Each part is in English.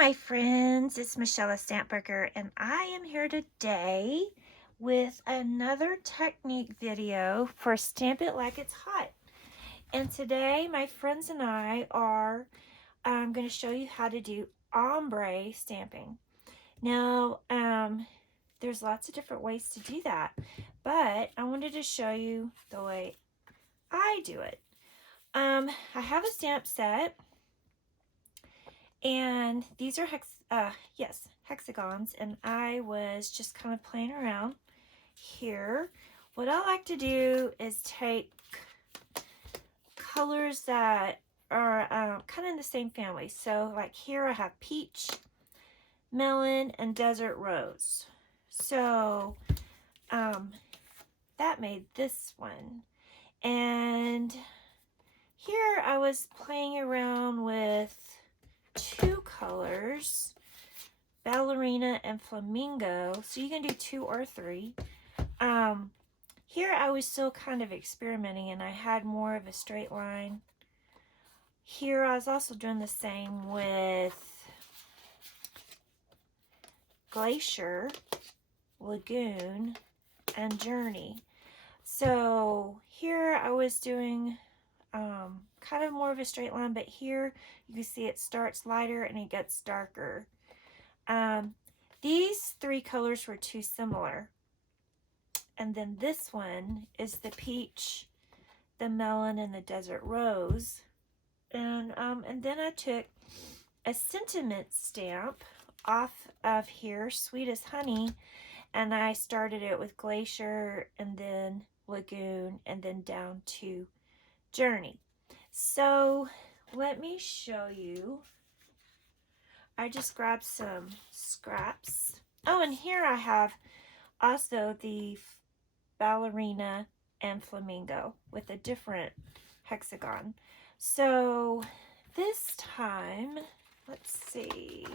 my friends, it's Michelle Stampberger, and I am here today with another technique video for Stamp It Like It's Hot. And today my friends and I are going to show you how to do ombre stamping. Now, there's lots of different ways to do that, but I wanted to show you the way I do it. I have a stamp set. And these are hexagons, and I was just kind of playing around here. What I like to do is take colors that are kind of in the same family. So like here I have peach, melon, and desert rose. So that made this one. And here I was playing around with two colors, ballerina and flamingo, so you can do 2 or 3. Here I was still kind of experimenting, and I had more of a straight line. Here I was also doing the same with glacier, lagoon, and journey. So here I was doing kind of more of a straight line, but here you can see it starts lighter and it gets darker. These 3 colors were too similar. And then this one is the peach, the melon, and the desert rose. And then I took a sentiment stamp off of here, Sweet as Honey, and I started it with glacier and then lagoon and then down to journey. So let me show you. I just grabbed some scraps. Oh, and here I have also the ballerina and flamingo with a different hexagon. So this time, let's see.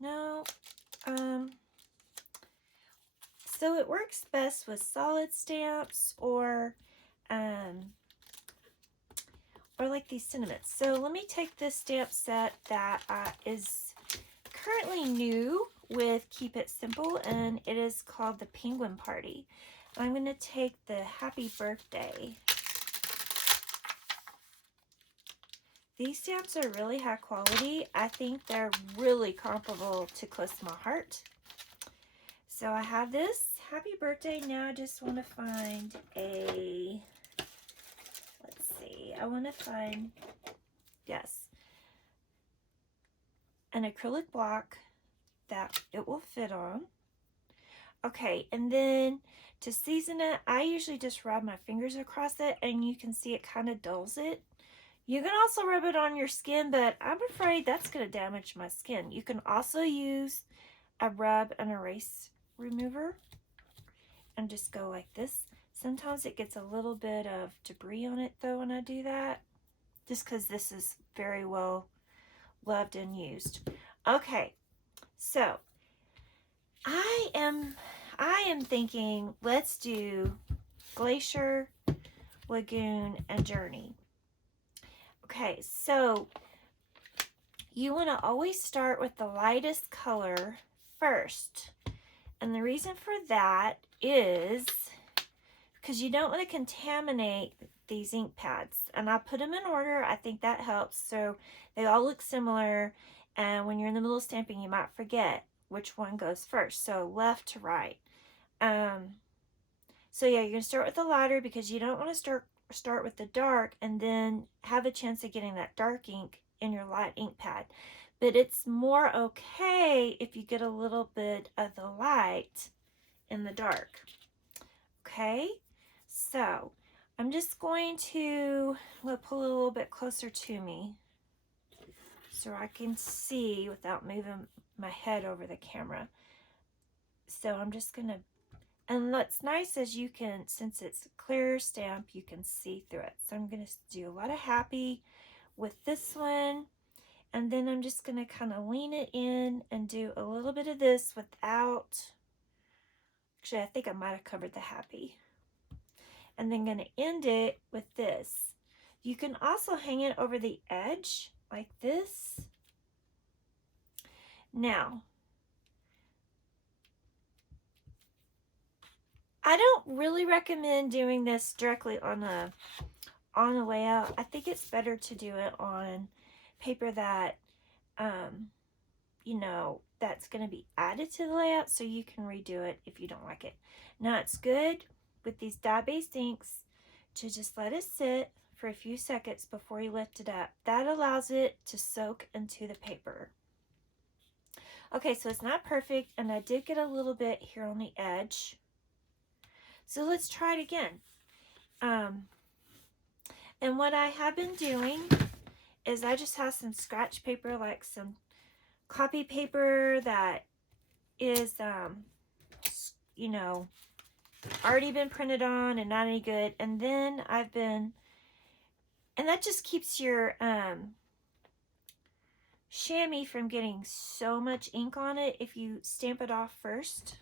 No, so it works best with solid stamps or like these sentiments. So let me take this stamp set that is currently new with Keep It Simple, and it is called the Penguin Party. I'm going to take the Happy Birthday. These stamps are really high quality. I think they're really comparable to Close to My Heart. So I have this Happy Birthday. Now I just want to find a, let's see, I want to find, yes, an acrylic block that it will fit on. Okay, and then to season it, I usually just rub my fingers across it, and you can see it kind of dulls it. You can also rub it on your skin, but I'm afraid that's going to damage my skin. You can also use a rub and erase remover and just go like this. Sometimes it gets a little bit of debris on it though when I do that, just because this is very well loved and used. Okay, so I am thinking let's do glacier, lagoon, and journey. Okay, so you want to always start with the lightest color first. And the reason for that is because you don't want to contaminate these ink pads. And I put them in order. I think that helps. So they all look similar. And when you're in the middle of stamping, you might forget which one goes first. So left to right. So yeah, you're going to start with the lighter because you don't want to start with the dark and then have a chance of getting that dark ink in your light ink pad. But it's more okay if you get a little bit of the light in the dark. Okay, so I'm just going to pull it a little bit closer to me so I can see without moving my head over the camera. So I'm just going to, and what's nice is you can, since it's a clear stamp, you can see through it. So I'm going to do a lot of happy with this one. And then I'm just going to kind of lean it in and do a little bit of this without, actually I think I might have covered the happy. And then going to end it with this. You can also hang it over the edge like this. Now, I don't really recommend doing this directly on a layout. I think it's better to do it on paper that, you know, that's going to be added to the layout, so you can redo it if you don't like it. Now, it's good with these dye-based inks to just let it sit for a few seconds before you lift it up. That allows it to soak into the paper. Okay, so it's not perfect, and I did get a little bit here on the edge. So let's try it again. And what I have been doing is I just have some scratch paper, like some copy paper that is, you know, already been printed on and not any good. And then and that just keeps your chamois from getting so much ink on it if you stamp it off first.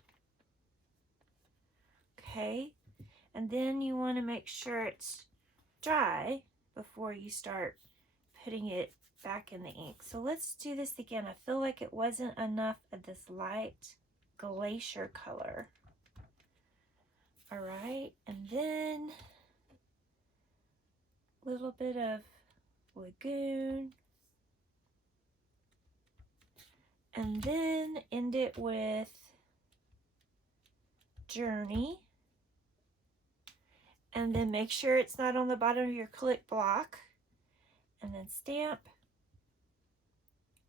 Okay, and then you want to make sure it's dry before you start putting it back in the ink. So let's do this again. I feel like it wasn't enough of this light glacier color. All right, and then a little bit of lagoon, and then end it with journey, and then make sure it's not on the bottom of your click block, and then stamp,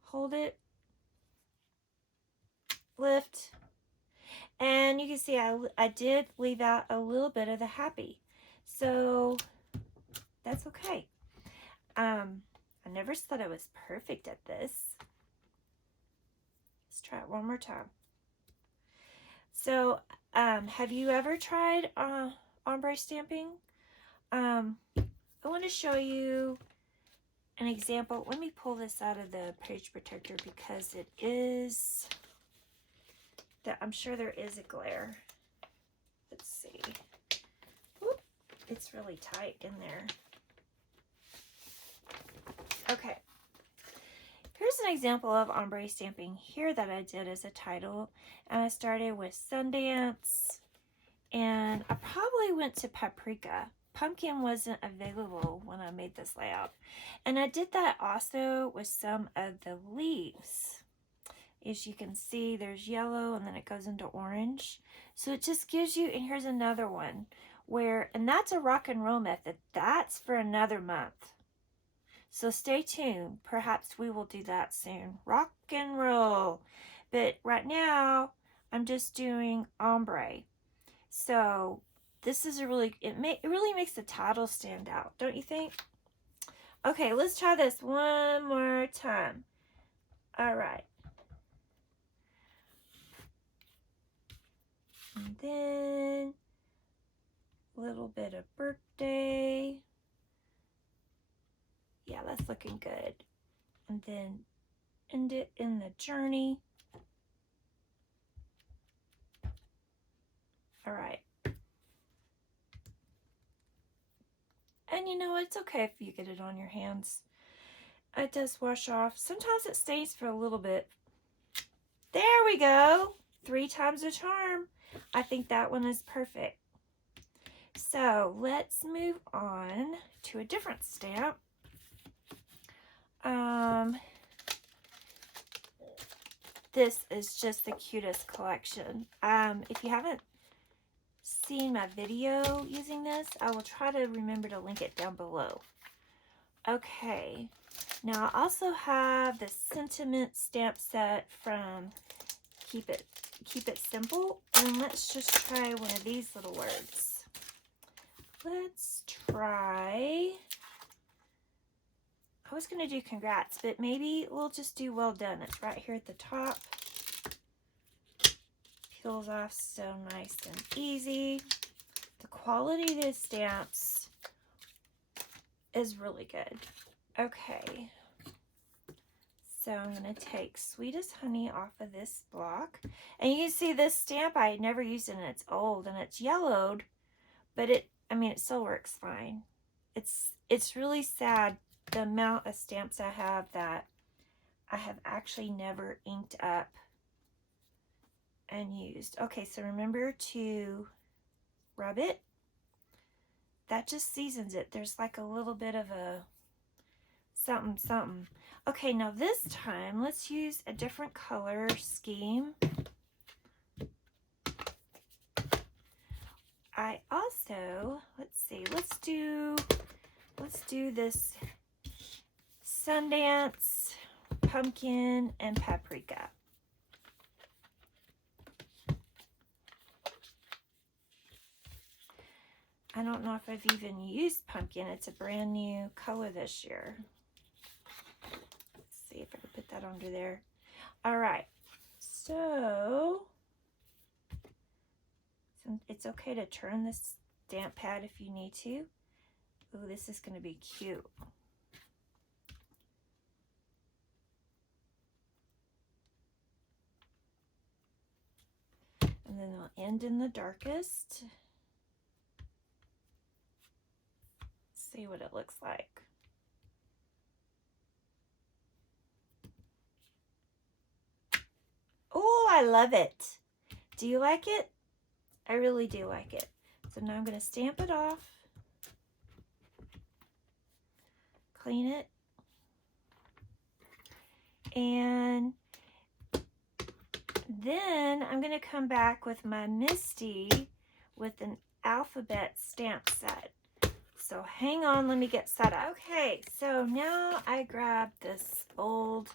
hold it, lift, and you can see I did leave out a little bit of the happy, so that's okay. I never said I was perfect at this. Let's try it one more time. So have you ever tried ombre stamping? I want to show you an example. Let me pull this out of the page protector because it is that I'm sure there is a glare. Let's see. Whoop, it's really tight in there. Okay. Here's an example of ombre stamping here that I did as a title. And I started with Sundance, and I probably went to Paprika. Pumpkin wasn't available when I made this layout. And I did that also with some of the leaves. As you can see, there's yellow and then it goes into orange. So it just gives you, and here's another one where, and that's a rock and roll method. That's for another month. So stay tuned. Perhaps we will do that soon. Rock and roll. But right now, I'm just doing ombre. So this is a really, it really makes the title stand out, don't you think? Okay, let's try this one more time. All right. And then a little bit of birthday. Yeah, that's looking good. And then end it in the journey. All right. And you know, it's okay if you get it on your hands. It does wash off. Sometimes it stays for a little bit. There we go. 3 times the charm. I think that one is perfect. So let's move on to a different stamp. This is just the cutest collection. If you haven't seen my video using this, I will try to remember to link it down below. Okay, now I also have the sentiment stamp set from Keep It Simple, and let's just try one of these little words. Let's try, I was going to do congrats, but maybe we'll just do well done. It's right here at the top. Peels off so nice and easy. The quality of these stamps is really good. Okay. So I'm going to take Sweetest Honey off of this block. And you can see this stamp I never used it, and it's old and it's yellowed, but it still works fine. It's really sad the amount of stamps I have that I have actually never inked up and used. Okay, so remember to rub it. That just seasons it. There's like a little bit of a something something. Okay, now this time let's use a different color scheme. I also, let's see, let's do this Sundance, pumpkin, and paprika. I don't know if I've even used pumpkin. It's a brand new color this year. Let's see if I can put that under there. All right, so it's okay to turn this stamp pad if you need to. Ooh, this is going to be cute. And then I'll end in the darkest. See what it looks like. Oh, I love it. Do you like it? I really do like it. So now I'm going to stamp it off. Clean it. And then I'm going to come back with my Misty with an alphabet stamp set. So hang on, let me get set up. Okay, so now I grabbed this old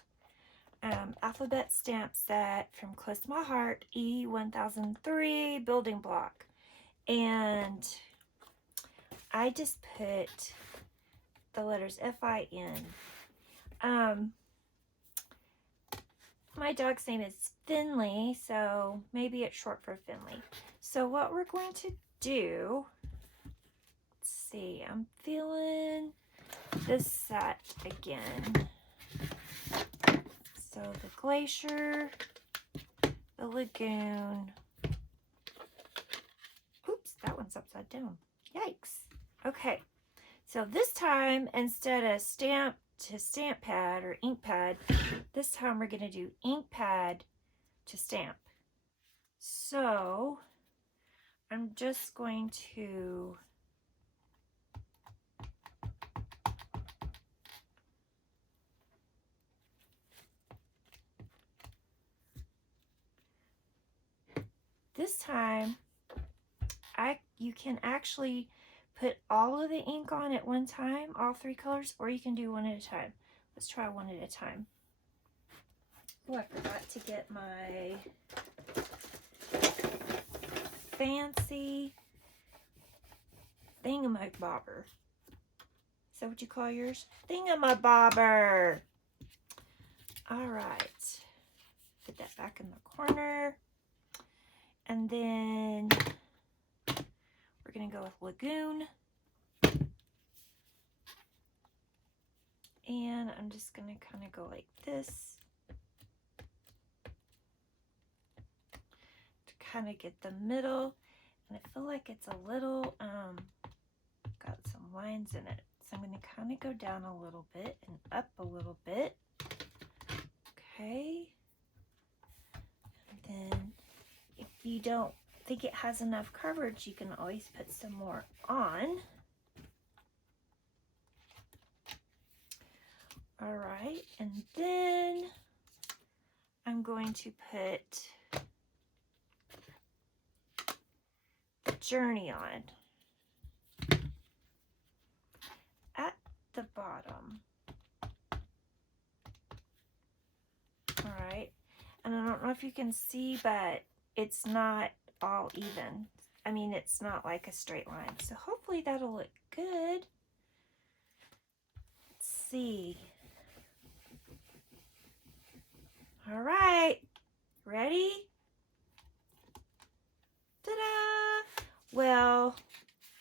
alphabet stamp set from Close to My Heart, E1003 building block. And I just put the letters F-I-N. My dog's name is Finley, so maybe it's short for Finley. So what we're going to do, let's see, I'm feeling this set again. So the glacier, the lagoon. Oops, that one's upside down. Yikes. Okay, so this time, instead of stamp to stamp pad or ink pad, this time we're going to do ink pad to stamp. So I'm just going to this time you can actually put all of the ink on at one time, all three colors, or you can do one at a time. Let's try one at a time. Oh, I forgot to get my fancy thingamabobber. Is that what you call yours? Thingamabobber. All right. Put that back in the corner. And then we're going to go with lagoon. And I'm just going to kind of go like this to kind of get the middle. And I feel like it's a little, got some lines in it. So I'm going to kind of go down a little bit and up a little bit. Okay. And then if you don't think it has enough coverage, you can always put some more on. All right, and then I'm going to put the journey on at the bottom. All right, and I don't know if you can see, but it's not all even. I mean, it's not like a straight line. So hopefully that'll look good. Let's see. All right, ready? Ta-da! Well,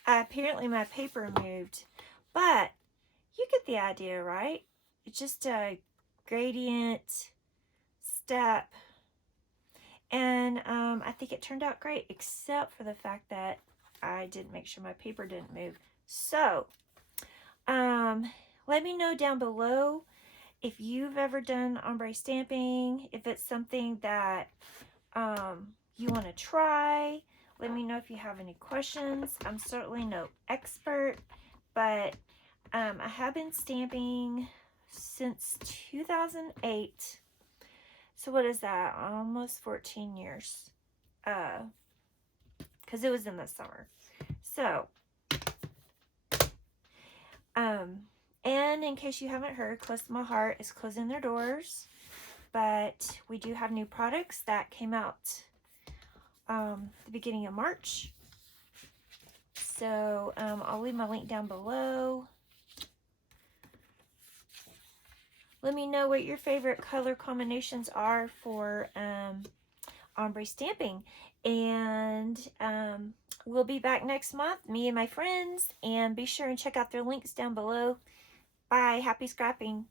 apparently my paper moved, but you get the idea, right? It's just a gradient step, and I think it turned out great, except for the fact that I didn't make sure my paper didn't move. So Let me know down below if you've ever done ombre stamping, if it's something that you want to try. Let me know if you have any questions. I'm certainly no expert, but I have been stamping since 2008. So what is that? Almost 14 years. Because it was in the summer. So, and in case you haven't heard, Close to My Heart is closing their doors. But we do have new products that came out the beginning of March. So I'll leave my link down below. Let me know what your favorite color combinations are for ombre stamping. And we'll be back next month, me and my friends. And be sure and check out their links down below. Bye. Happy scrapping.